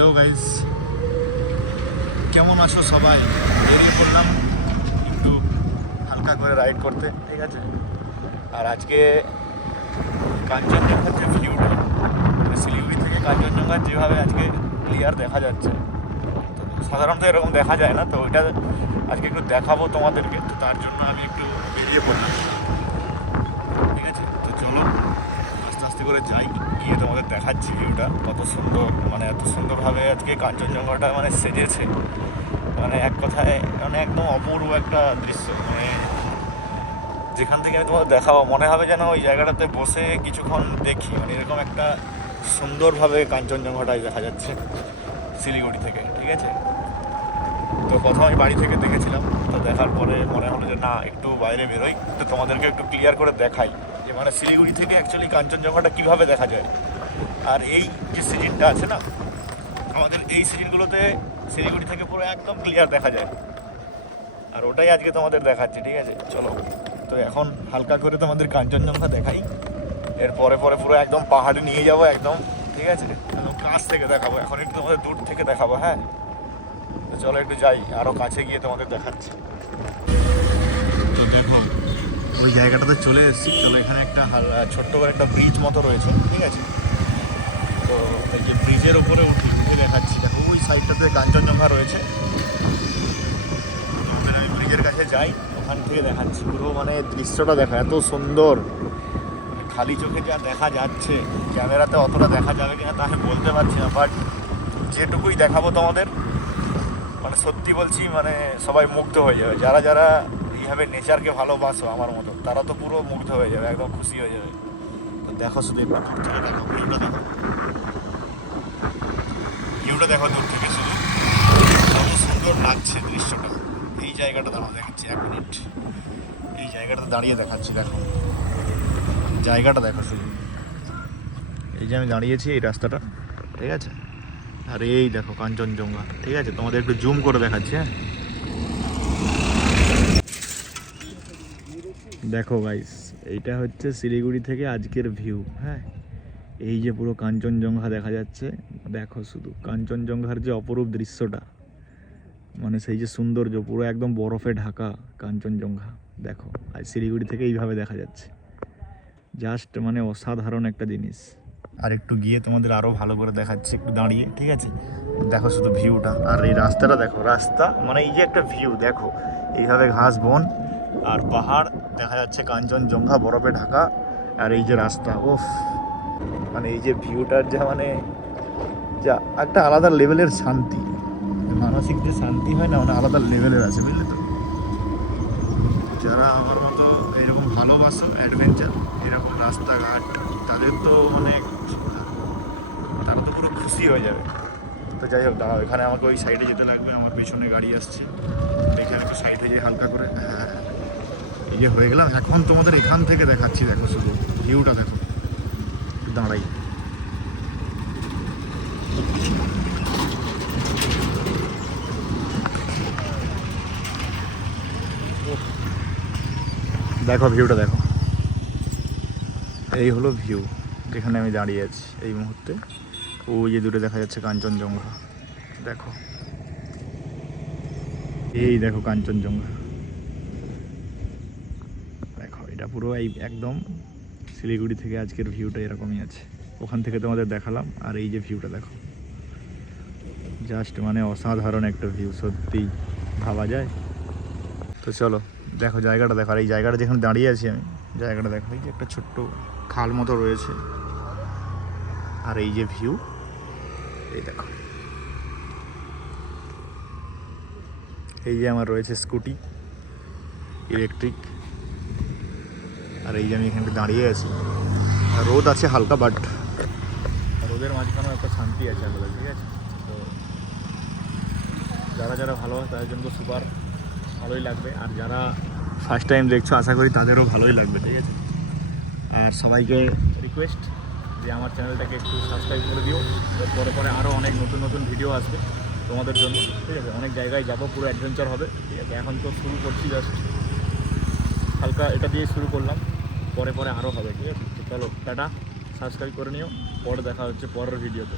Hello guys, কেমন আছো সবাই? বেরিয়ে পড়লাম একটু হালকা করে রাইড করতে, ঠিক আছে। আর আজকে কাঞ্চনজঙ্ঘার যে ভিউটা, মানে শিলিগুড়ি থেকে কাঞ্চনজঙ্ঘার যেভাবে আজকে ক্লিয়ার দেখা যাচ্ছে, তো সাধারণত এরকম দেখা যায় না, তো ওইটা আজকে একটু দেখাবো তোমাদেরকে। তো তার জন্য আমি একটু বেরিয়ে পড়লাম, ঠিক আছে। তো চলো আস্তে আস্তে করে যাই, গিয়ে তোমাদের দেখাচ্ছি ভিউটা কত সুন্দর, মানে এত সুন্দরভাবে আজকে কাঞ্চনজঙ্ঘাটা মানে সেজেছে, মানে এক কথায় মানে একদম অপূর্ব একটা দৃশ্য। মানে যেখান থেকে আমি তোমাদের দেখাবো মনে হবে যেন ওই জায়গাটাতে বসে কিছুক্ষণ দেখি, মানে এরকম একটা সুন্দরভাবে কাঞ্চনজঙ্ঘাটাই দেখা যাচ্ছে শিলিগুড়ি থেকে, ঠিক আছে। তো প্রথম আমি বাড়ি থেকে দেখেছিলাম, তো দেখার পরে মনে হলো যে না, একটু বাইরে বেরোই, তো তোমাদেরকে একটু ক্লিয়ার করে দেখাই যে মানে শিলিগুড়ি থেকে অ্যাকচুয়ালি কাঞ্চনজঙ্ঘাটা কীভাবে দেখা যায়। আর এই যে সিজনটা আছে না, আমাদের এই সিজনগুলোতে শিলিগুড়ি থেকে পুরো একদম ক্লিয়ার দেখা যায়, আর ওটাই আজকে তোমাদের দেখাচ্ছি, ঠিক আছে। চলো, তো এখন হালকা করে তোমাদের কাঞ্চনজঙ্ঘা দেখাই, এর পরে পরে পুরো একদম পাহাড়ে নিয়ে যাব একদম, ঠিক আছে। একদম কাছ থেকে দেখাবো, এখন একটু তোমাদের দূর থেকে দেখাবো, হ্যাঁ। তো চলো একটু যাই, আরও কাছে গিয়ে তোমাদের দেখাচ্ছি। তো দেখো ওই জায়গাটাতে চলে এসেছি। চলো, এখানে একটা ছোট্ট করে একটা ব্রিজ মতো রয়েছে, ঠিক আছে। তো এই যে ব্রিজের ওপরে উঠে দেখাচ্ছি, দেখো ওই সাইডটাতে কাঞ্চনজঙ্ঘা রয়েছে। তোমাদের আমি ব্রিজের কাছে যাই, ওখান থেকে দেখাচ্ছি পুরো, মানে দৃশ্যটা দেখো এত সুন্দর, খালি চোখে যা দেখা যাচ্ছে, ক্যামেরাতে অতটা দেখা যাবে কিনা তা আমি বলতে পারছি না, বাট যেটুকুই দেখাবো তোমাদের, মানে সত্যি বলছি, মানে সবাই মুগ্ধ হয়ে যাবে। যারা যারা এইভাবে নেচারকে ভালোবাসো আমার মতো, তারা তো পুরো মুগ্ধ হয়ে যাবে, একদম খুশি হয়ে যাবে। তো দেখো, শুধু একটু দূর থেকে দেখো ভিউটা, দেখো ভিউটা দেখো দূর থেকে, শুধু কত সুন্দর লাগছে দৃশ্যটা। এই জায়গাটা দাঁড়াও দেখাচ্ছি, 1 মিনিট, এই জায়গাটাতে দাঁড়িয়ে দেখাচ্ছি, দেখো জায়গাটা দেখো শুধু। এই যে আমি দাঁড়িয়েছি এই রাস্তাটা, ঠিক আছে। আর এই দেখো কাঞ্চনজঙ্ঘা, ঠিক আছে। তোমাদের একটু জুম করে দেখাচ্ছি, হ্যাঁ। দেখো গাইস, এইটা হচ্ছে শিলিগুড়ি থেকে আজকের ভিউ, হ্যাঁ। এই যে পুরো কাঞ্চনজঙ্ঘা দেখা যাচ্ছে, দেখো শুধু কাঞ্চনজঙ্ঘার যে অপরূপ দৃশ্যটা, মানে সেই যে সৌন্দর্য, পুরো একদম বরফে ঢাকা কাঞ্চনজঙ্ঘা, দেখো। আর শিলিগুড়ি থেকে এইভাবে দেখা যাচ্ছে, জাস্ট মানে অসাধারণ একটা জিনিস। আর একটু গিয়ে তোমাদের আরও ভালো করে দেখাচ্ছি, একটু দাঁড়িয়ে, ঠিক আছে। দেখো শুধু ভিউটা, আর এই রাস্তাটা দেখো, রাস্তা মানে এই যে একটা ভিউ দেখো, এইভাবে ঘাস বন আর পাহাড় দেখা যাচ্ছে, কাঞ্চনজঙ্ঘা বরফে ঢাকা, আর এই যে রাস্তা, ওফ, মানে এই যে ভিউটার যা মানে যা একটা আলাদা লেভেলের শান্তি, মানসিক যে শান্তি হয় না, মানে আলাদা লেভেলের আছে, বুঝলে তো। যারা আমার মতো এরকম ভালোবাসো অ্যাডভেঞ্চার, এরকম রাস্তাঘাট, তাদের তো মানে তারা তো পুরো খুশি হয়ে যাবে। তো যাই হোক, দাঁড়াও, এখানে আমাকে ওই সাইডে যেতে লাগবে, আমার পেছনে গাড়ি আসছে, দেখে একটু সাইডে যেয়ে হালকা করে, হ্যাঁ এই যে হয়ে গেলাম। এখন তোমাদের এখান থেকে দেখাচ্ছি, দেখো শুধু ভিউটা দেখো, দাঁড়াই। দেখো ভিউটা দেখো, এই হলো ভিউ যেখানে আমি দাঁড়িয়ে আছি এই মুহূর্তে। ওই যে দূরে দেখা যাচ্ছে কাঞ্চনজঙ্ঘা, দেখো এই দেখো কাঞ্চনজঙ্ঘা, দেখো এটা পুরো এই একদম শিলিগুড়ি থেকে আজকের ভিউটা এরকমই আছে। ওখান থেকে তোমাদের দেখালাম, আর এই যে ভিউটা দেখো, জাস্ট মানে অসাধারণ একটা ভিউ, সত্যিই ভাবা যায়। তো চলো দেখো জায়গাটা দেখো, আর এই জায়গাটা যেখানে দাঁড়িয়ে আছি আমি, জায়গাটা দেখো, এই যে একটা ছোট্ট খাল মতো রয়েছে, আর এই যে ভিউ, এই দেখো এই যে আমার রয়েছে স্কুটি ইলেকট্রিক, আর এই যে আমি এখানে দাঁড়িয়ে আছি। আর রোদ আছে হালকা, বাট রোদের মাঝখানেও একটা শান্তি আছে আলাদা, ঠিক আছে। তো যারা যারা ভালোবাসে তাদের জন্য তো সুপার ভালোই লাগবে, আর যারা ফার্স্ট টাইম দেখছো আশা করি তাদেরও ভালোই লাগবে, ঠিক আছে। আর সবাইকে রিকোয়েস্ট যে আমার চ্যানেলটাকে একটু সাবস্ক্রাইব করে দিও, পরে পরে আরও অনেক নতুন নতুন ভিডিও আসবে তোমাদের জন্য, ঠিক আছে। অনেক জায়গায় যাবো, পুরো অ্যাডভেঞ্চার হবে, ঠিক আছে। এখন তো শুরু করছি, জাস্ট হালকা এটা দিয়ে শুরু করলাম, পরে পরে আরও হবে, ঠিক আছে। তো চলো টাটা, সাবস্ক্রাইব করে নিও, পরে দেখা হচ্ছে পরের ভিডিওতে।